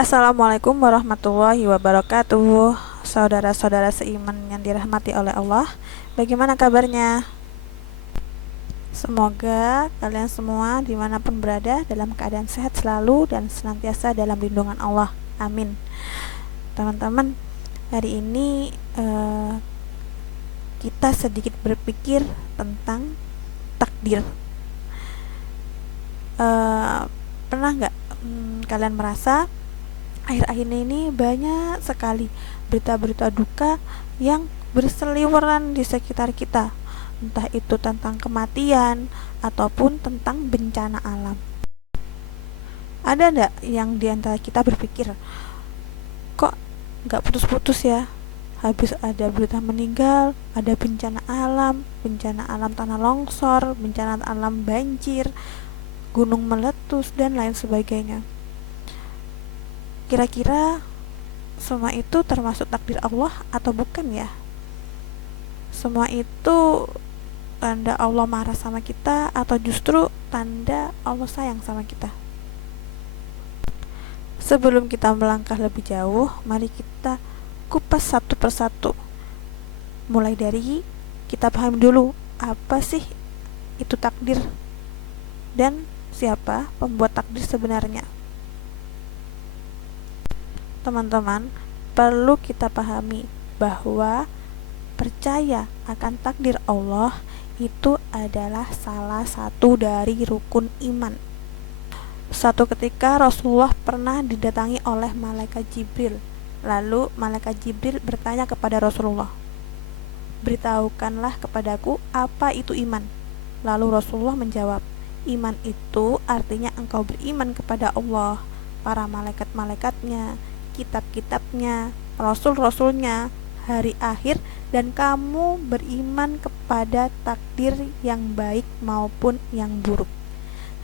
Assalamualaikum warahmatullahi wabarakatuh. Saudara-saudara seiman yang dirahmati oleh Allah, bagaimana kabarnya? Semoga kalian semua dimanapun berada dalam keadaan sehat selalu dan senantiasa dalam lindungan Allah. Amin. Teman-teman, hari ini kita sedikit berpikir tentang takdir. Pernah nggak kalian merasa akhir-akhir ini banyak sekali berita-berita duka yang berseliweran di sekitar kita, entah itu tentang kematian ataupun tentang bencana alam. Ada nggak yang diantara kita berpikir, kok nggak putus-putus ya? Habis ada berita meninggal, ada bencana alam tanah longsor, bencana alam banjir, gunung meletus, dan lain sebagainya. Kira-kira semua itu termasuk takdir Allah atau bukan ya? Semua itu tanda Allah marah sama kita atau justru tanda Allah sayang sama kita? Sebelum kita melangkah lebih jauh, mari kita kupas satu persatu. Mulai dari kita paham dulu apa sih itu takdir dan siapa pembuat takdir sebenarnya. Teman-teman, perlu kita pahami bahwa percaya akan takdir Allah itu adalah salah satu dari rukun iman. Suatu ketika Rasulullah pernah didatangi oleh malaikat Jibril. Lalu malaikat Jibril bertanya kepada Rasulullah, "Beritahukanlah kepadaku apa itu iman." Lalu Rasulullah menjawab, "Iman itu artinya engkau beriman kepada Allah, para malaikat-malaikatnya, kitab-kitabnya, rasul-rasulnya, hari akhir, dan kamu beriman kepada takdir yang baik maupun yang buruk."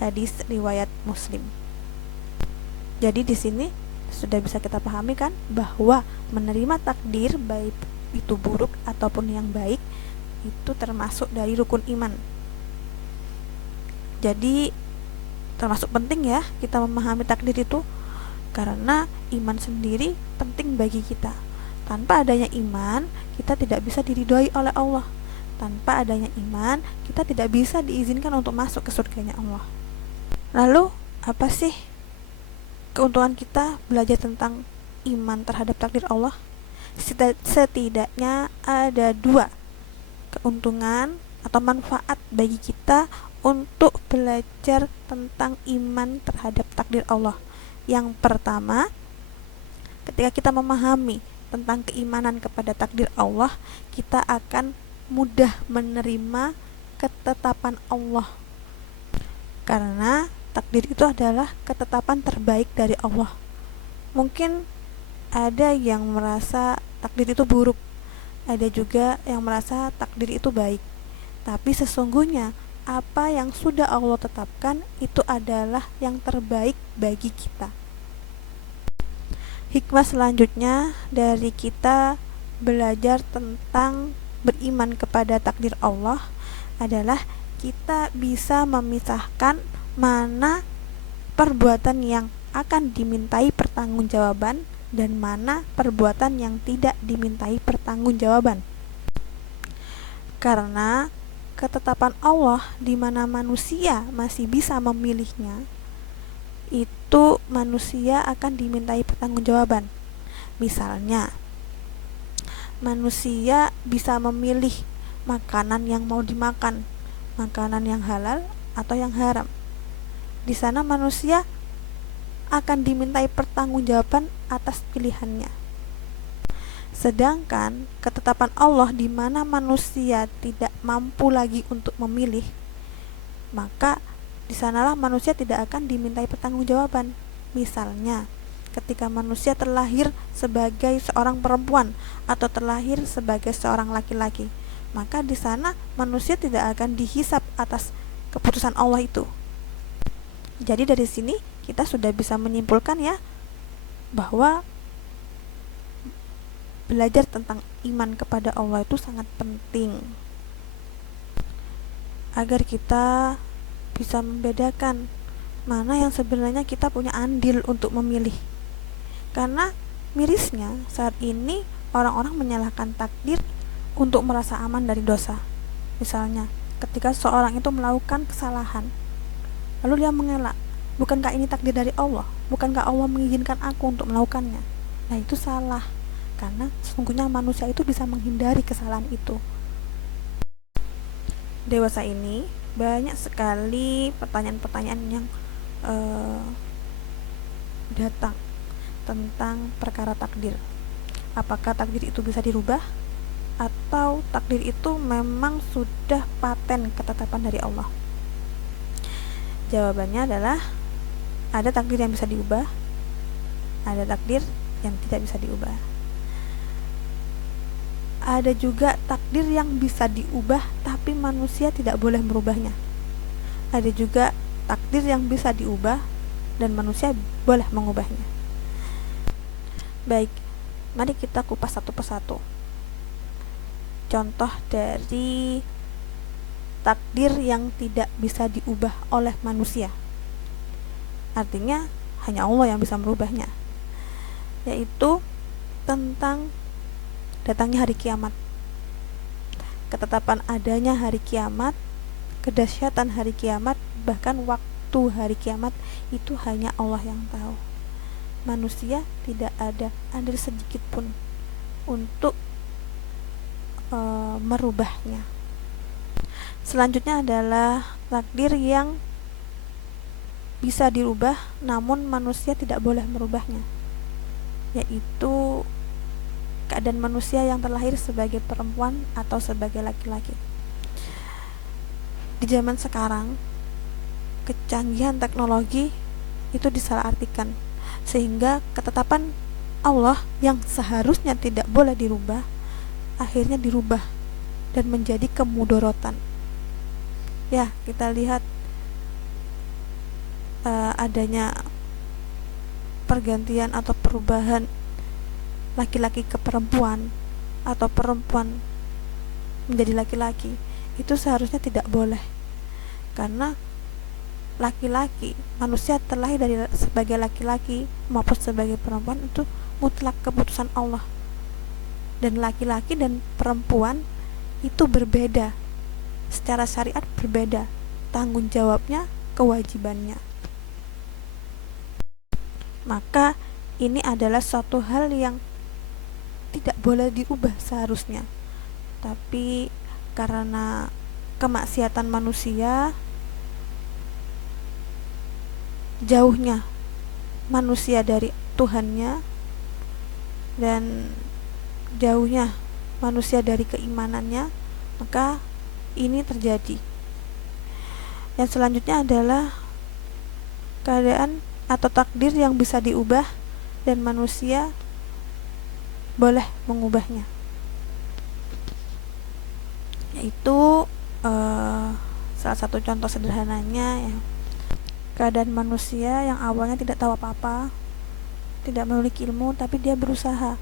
Hadis riwayat Muslim. Jadi di sini sudah bisa kita pahami kan bahwa menerima takdir baik itu buruk ataupun yang baik itu termasuk dari rukun iman. Jadi termasuk penting ya kita memahami takdir itu, karena iman sendiri penting bagi kita. Tanpa adanya iman, kita tidak bisa diridhoi oleh Allah. Tanpa adanya iman, kita tidak bisa diizinkan untuk masuk ke surganya Allah. Lalu, apa sih keuntungan kita belajar tentang iman terhadap takdir Allah? Setidaknya ada dua keuntungan atau manfaat bagi kita untuk belajar tentang iman terhadap takdir Allah. Yang pertama, ketika kita memahami tentang keimanan kepada takdir Allah, kita akan mudah menerima ketetapan Allah. Karena takdir itu adalah ketetapan terbaik dari Allah. Mungkin ada yang merasa takdir itu buruk, ada juga yang merasa takdir itu baik. Tapi sesungguhnya apa yang sudah Allah tetapkan itu adalah yang terbaik bagi kita. Hikmah selanjutnya dari kita belajar tentang beriman kepada takdir Allah adalah kita bisa memisahkan mana perbuatan yang akan dimintai pertanggungjawaban dan mana perbuatan yang tidak dimintai pertanggungjawaban. Karena ketetapan Allah di mana manusia masih bisa memilihnya, itu manusia akan dimintai pertanggungjawaban. Misalnya, manusia bisa memilih makanan yang mau dimakan, makanan yang halal atau yang haram. Di sana manusia akan dimintai pertanggungjawaban atas pilihannya. Sedangkan ketetapan Allah di mana manusia tidak mampu lagi untuk memilih, maka di sanalah manusia tidak akan dimintai pertanggungjawaban. Misalnya, ketika manusia terlahir sebagai seorang perempuan atau terlahir sebagai seorang laki-laki, maka di sana manusia tidak akan dihisap atas keputusan Allah itu. Jadi dari sini kita sudah bisa menyimpulkan ya bahwa belajar tentang iman kepada Allah itu sangat penting agar kita bisa membedakan mana yang sebenarnya kita punya andil untuk memilih. Karena mirisnya saat ini orang-orang menyalahkan takdir untuk merasa aman dari dosa. Misalnya, ketika seorang itu melakukan kesalahan, lalu dia mengelak, bukankah ini takdir dari Allah? Bukankah Allah mengizinkan aku untuk melakukannya? Nah, itu salah. Karena sesungguhnya manusia itu bisa menghindari kesalahan itu. Dewasa ini banyak sekali pertanyaan-pertanyaan yang datang tentang perkara takdir. Apakah takdir itu bisa dirubah? Atau takdir itu memang sudah paten ketetapan dari Allah? Jawabannya adalah ada takdir yang bisa diubah, ada takdir yang tidak bisa diubah. Ada juga takdir yang bisa diubah tapi manusia tidak boleh merubahnya. Ada juga takdir yang bisa diubah dan manusia boleh mengubahnya. Baik, mari kita kupas satu persatu. Contoh dari takdir yang tidak bisa diubah oleh manusia, artinya hanya Allah yang bisa merubahnya, yaitu tentang datangnya hari kiamat. Ketetapan adanya hari kiamat, kedahsyatan hari kiamat, bahkan waktu hari kiamat itu hanya Allah yang tahu. Manusia tidak ada andil sedikit pun untuk merubahnya. Selanjutnya adalah takdir yang bisa dirubah namun manusia tidak boleh merubahnya, yaitu keadaan manusia yang terlahir sebagai perempuan atau sebagai laki-laki. Di zaman sekarang, kecanggihan teknologi itu disalahartikan, sehingga ketetapan Allah yang seharusnya tidak boleh dirubah akhirnya dirubah dan menjadi kemudorotan. Ya, kita lihat adanya pergantian atau perubahan laki-laki ke perempuan atau perempuan menjadi laki-laki, itu seharusnya tidak boleh. Karena laki-laki, manusia terlahir dari sebagai laki-laki maupun sebagai perempuan itu mutlak keputusan Allah. Dan laki-laki dan perempuan itu berbeda. Secara syariat berbeda tanggung jawabnya, kewajibannya. Maka ini adalah suatu hal yang tidak boleh diubah seharusnya, tapi karena kemaksiatan manusia, jauhnya manusia dari Tuhannya, dan jauhnya manusia dari keimanannya, maka ini terjadi. Yang selanjutnya adalah keadaan atau takdir yang bisa diubah dan manusia boleh mengubahnya, yaitu salah satu contoh sederhananya ya, keadaan manusia yang awalnya tidak tahu apa-apa, tidak memiliki ilmu, tapi dia berusaha,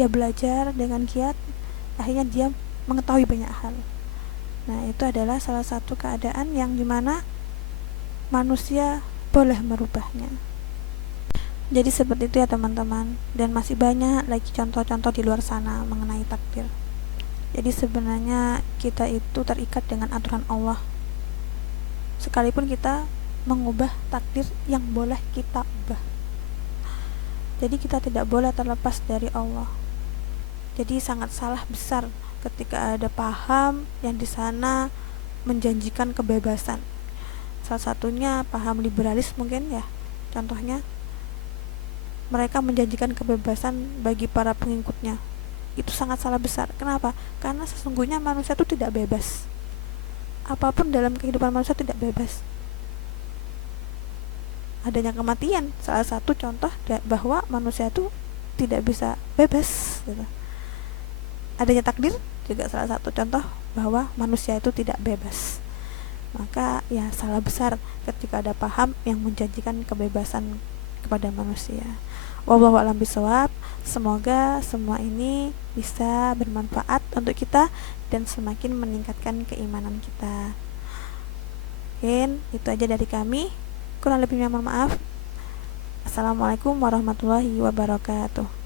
dia belajar dengan giat, akhirnya dia mengetahui banyak hal. Nah, itu adalah salah satu keadaan yang dimana manusia boleh merubahnya. Jadi seperti itu ya teman-teman, dan masih banyak lagi contoh-contoh di luar sana mengenai takdir. Jadi sebenarnya kita itu terikat dengan aturan Allah, sekalipun kita mengubah takdir yang boleh kita ubah. Jadi kita tidak boleh terlepas dari Allah. Jadi sangat salah besar ketika ada paham yang di sana menjanjikan kebebasan. Salah satunya paham liberalis mungkin ya, contohnya mereka menjanjikan kebebasan bagi para pengikutnya. Itu sangat salah besar. Kenapa? Karena sesungguhnya manusia itu tidak bebas. Apapun dalam kehidupan manusia tidak bebas. Adanya kematian salah satu contoh bahwa manusia itu tidak bisa bebas gitu. Adanya takdir juga salah satu contoh bahwa manusia itu tidak bebas. Maka ya salah besar ketika ada paham yang menjanjikan kebebasan kepada manusia. Wallahu a'lam bishawab. Semoga semua ini bisa bermanfaat untuk kita dan semakin meningkatkan keimanan kita. Mungkin itu aja dari kami. Kurang lebihnya mohon maaf. Assalamualaikum warahmatullahi wabarakatuh.